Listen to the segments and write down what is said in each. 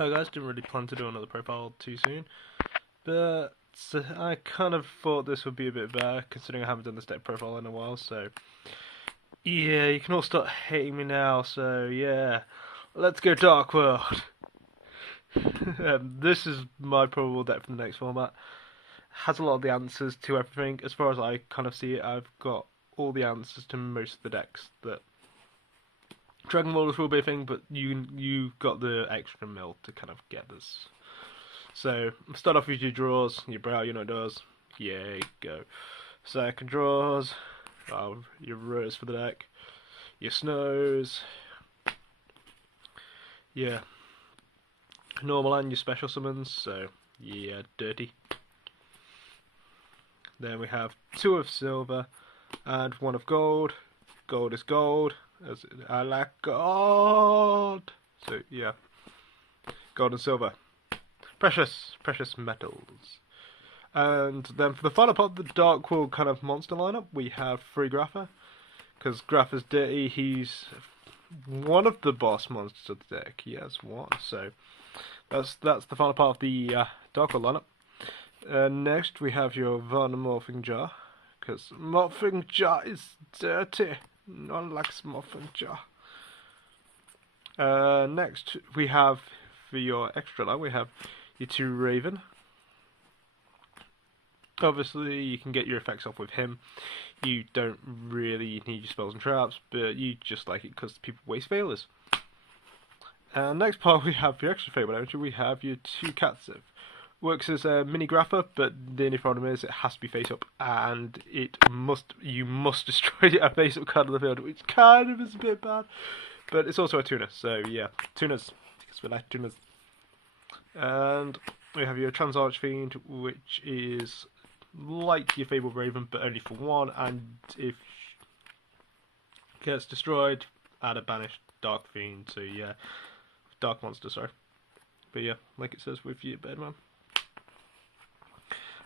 Hey guys, didn't really plan to do another profile too soon, but I kind of thought this would be a bit better considering I haven't done this deck profile in a while, so yeah, you can all start hating me now, so yeah, let's go Dark World. This is my probable deck for the next format. Has a lot of the answers to everything. As far as I kind of see it, I've got all the answers to most of the decks. That Dragon Ballers will be a thing, but you got the extra mill to kind of get this. So start off with your draws, your brow, your no doors. Yay, go. Second draws, your rose for the deck, your snows, yeah, normal and your special summons. So yeah, dirty. Then we have two of silver and one of gold. Gold is gold, as I like gold. So yeah, gold and silver. Precious metals. And then for the final part of the Dark World kind of monster lineup, we have free Grapha. Because Grapha's dirty, he's one of the boss monsters of the deck. He has one. So that's the final part of the Dark World lineup. Next we have your Von Morphing Jar. Because Morphing Jar is dirty. No one likes Morphing Jar. Next we have, for your extra line, we have your two Raven. Obviously, you can get your effects off with him. You don't really need your spells and traps, but you just like it because people waste failures. Next part, we have your extra favourite energy. We have your two Katsev. Works as a mini Grapha, but the only problem is it has to be face up, and you must destroy a face up card of the field, which kind of is a bit bad. But it's also a tuner, so yeah, tuners, because we like tuners. And we have your Trans Archfiend, which is like your Fabled Raven, but only for one, and if it gets destroyed, add a banished Dark Fiend, so yeah, Dark Monster, sorry. But yeah, like it says with your Bedman.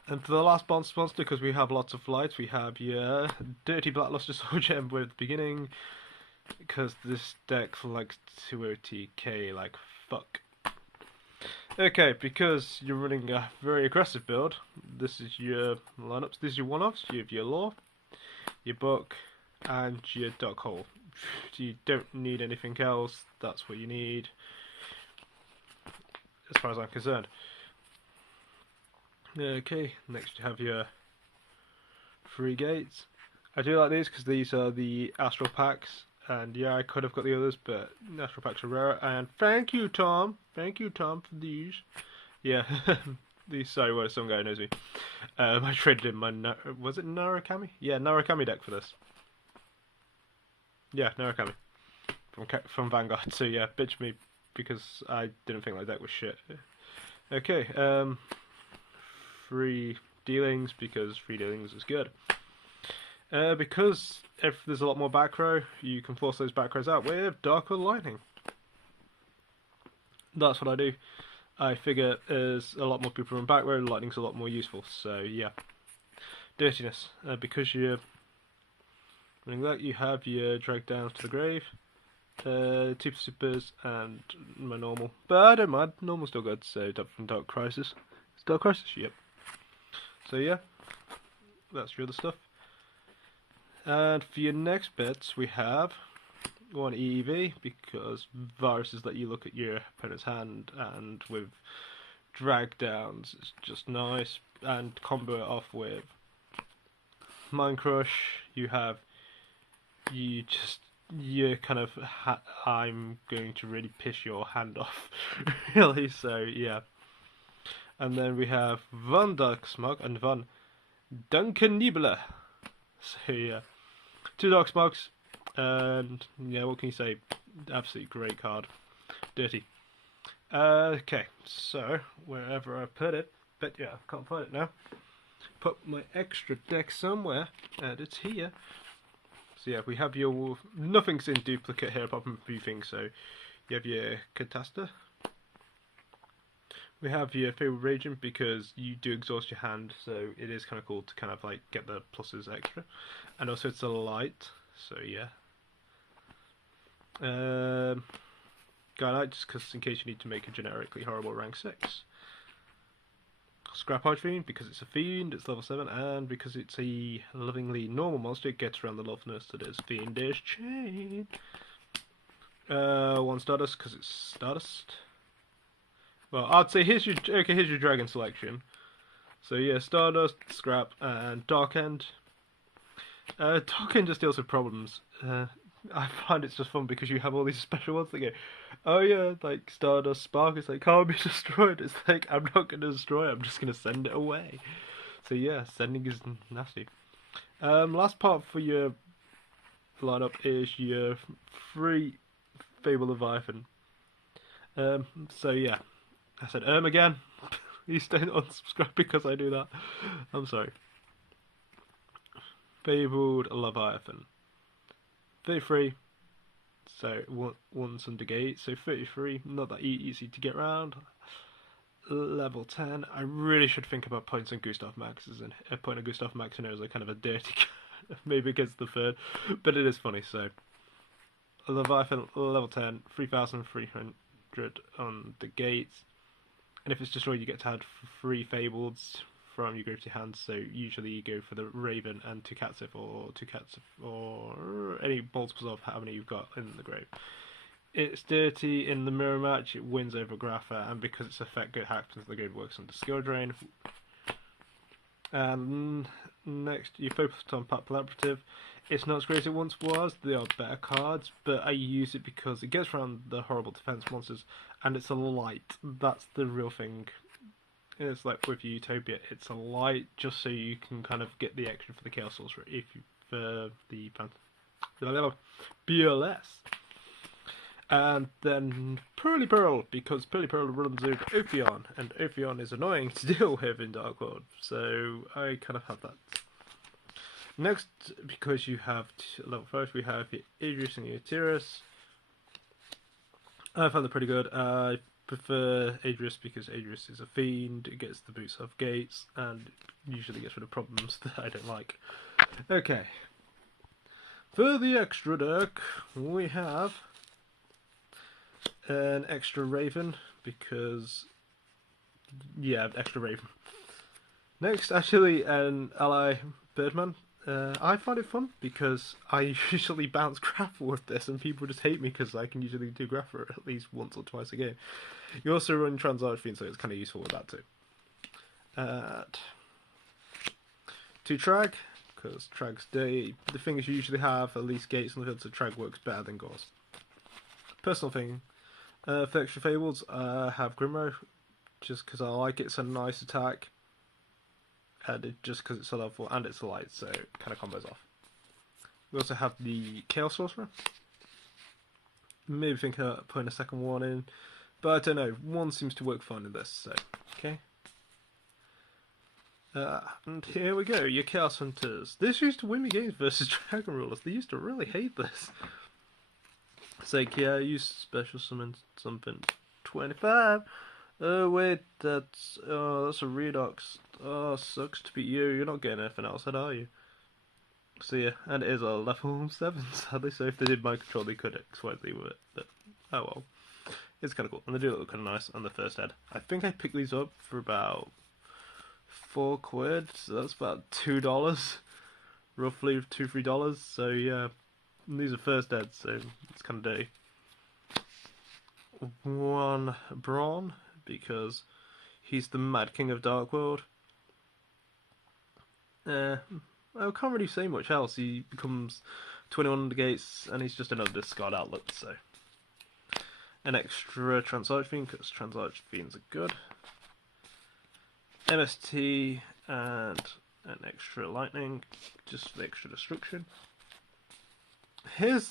And for the last monster, because we have lots of lights, we have your Dirty Blackluster Soul Gem with the beginning, because this deck likes to OTK like fuck. Okay, because you're running a very aggressive build, this is your lineups. This is your one-offs. You have your Lore, your Book, and your Dark Hole. You don't need anything else. That's what you need, as far as I'm concerned. Okay, next you have your free gates. I do like these because these are the Astral Packs. And yeah, I could have got the others, but Astral Packs are rare. And thank you, Tom. Thank you, Tom, for these. Yeah, these. Sorry, what? Some guy knows me. I traded in my was it Narukami? Yeah, Narukami deck for this. Yeah, Narukami from Vanguard. So yeah, bitch me because I didn't think my deck was shit. Okay, free dealings because free dealings is good. Because if there's a lot more back row, you can force those back rows out with Dark World Lightning. That's what I do. I figure there's a lot more people in back row, lightning's a lot more useful. So yeah, dirtiness. Because you're running that, you have your Drag Down to the Grave, two supers, and my normal. But I don't mind. Normal's still good. So from Dark Crisis. It's Dark Crisis. Yep. So yeah, that's your other stuff. And for your next bits, we have one EEV, because viruses let you look at your opponent's hand, and with drag downs, it's just nice. And combo it off with Mind Crush, you kind of, I'm going to really piss your hand off, really, so yeah. And then we have Von Dark Smog and Von Duncanibler. So yeah, two Dark Smogs, and yeah, what can you say? Absolutely great card. Dirty. Okay, so wherever I put it, but yeah, I can't find it now. Put my extra deck somewhere, and it's here. So yeah, we have your, nothing's in duplicate here apart from a few things. So you have your Catasta. We have your Fabled Radiant because you do exhaust your hand, so it is kind of cool to kind of like get the pluses extra. And also it's a light, so yeah. Guy Knight, just because in case you need to make a generically horrible rank 6. Scrap Archfiend, because it's a fiend, it's level 7, and because it's a lovingly normal monster, it gets around the loveliness that is Fiendish Chain. 1 Stardust, because it's Stardust. Well, I'd say here's your dragon selection. So yeah, Stardust, Scrap, and Dark End. Dark End just deals with problems. I find it's just fun because you have all these special ones that go, oh yeah, like Stardust Spark, it's like, can't be destroyed. It's like, I'm not going to destroy it, I'm just going to send it away. So yeah, sending is nasty. Last part for your lineup is your free Fable Leviathan. So yeah, I said again. Please don't unsubscribe because I do that. I'm sorry. Fabled Leviathan. 33, so one's under gate, so 33, not that easy to get around. Level 10, I really should think about points on Gustav Max, as a point on Gustav Max is a kind of a dirty card, maybe against the third, but it is funny, so. Leviathan, level 10, 3,300 on the gates, and if it's destroyed you get to add 3 Fables from your grave to your hand, so usually you go for the Raven and Tukatsif or any multiples of how many you've got in the grave. It's dirty in the mirror match, it wins over Grapha, and because its effect happens, the grave works under skill drain. And next, you focused on Pact Collaborative. It's not as great as it once was, there are better cards, but I use it because it gets around the horrible defense monsters, and it's a light. That's the real thing. It's like with Utopia, it's a light just so you can kind of get the extra for the Chaos Sorcerer if you for the BLS. And then Pearly Pearl, because Pearly Pearl runs over Ophion, and Ophion is annoying to deal with in Dark World, so I kind of have that. Next, because you have level 5, we have your Idris and your Tiras. I found them pretty good. I prefer Idris because Idris is a fiend, it gets the boots off gates, and usually gets rid of problems that I don't like. Okay. For the extra deck, we have an extra Raven, because, yeah, extra Raven. Next, actually, an ally Birdman. I find it fun because I usually bounce Grapha with this, and people just hate me because I can usually do Grapha at least once or twice a game. You also run Transarchfiend, so it's kind of useful with that too. 2 Trag, because Trag's dirty. The things you usually have at least gates on the field, so Trag works better than Gauss. Personal thing. For extra Fables, I have Grimro, just because I like it. It's a nice attack. And just because it's a level 4 and it's a light, so it kind of combos off. We also have the Chaos Sorcerer. Maybe think of putting a second one in, but I don't know. One seems to work fine in this, so okay. And here we go, your Chaos Hunters. This used to win me games versus Dragon Rulers. They used to really hate this. It's like, yeah, use special summon something. 25. Oh wait, that's a Redox. Oh, sucks to be you. You're not getting anything else, are you? So yeah, and it is a level 7, sadly. So if they did mind control, they could slightly with it. But oh well, it's kind of cool, and they do look kind of nice on the first head. I think I picked these up for about £4, so that's about $2, roughly $2-3. So yeah, and these are first heads, so it's kind of dirty. 1 Brawn, because he's the Mad King of Dark World. I can't really say much else. He becomes 21 under gates, and he's just another discard outlet, so. An extra Transarchfiend, because Transarchfiends are good. MST, and an extra Lightning, just for the extra destruction.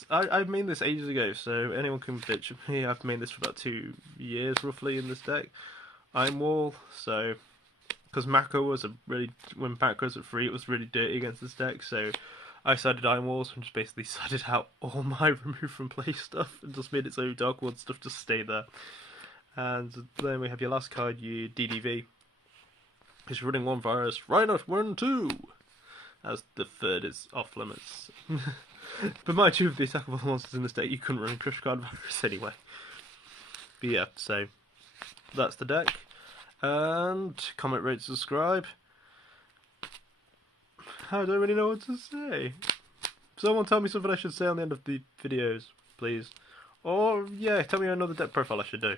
I made this ages ago, so anyone can bitch at me. I've made this for about 2 years, roughly, in this deck. Iron Wall, so because Mako was when Mako was at 3, it was really dirty against this deck, so I sided Iron Walls and just basically sided out all my remove from play stuff and just made it so Dark World stuff just stay there. And then we have your last card, your DDV. It's running 1 virus, Rhino 1-2, as the third is off limits. But mind you, with the attackable monsters in this deck, you couldn't run Crush Card virus anyway. But yeah, so that's the deck. And comment, rate, subscribe. I don't really know what to say. Someone tell me something I should say on the end of the videos, please. Or, yeah, tell me another deck profile I should do.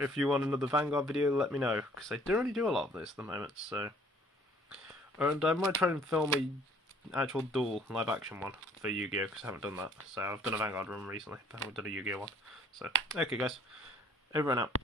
If you want another Vanguard video, let me know, because I don't really do a lot of this at the moment, so... And I might try and film a actual dual live action one for Yu-Gi-Oh, because I haven't done that. So I've done a Vanguard run recently, but I haven't done a Yu-Gi-Oh one. So, okay guys, over and out.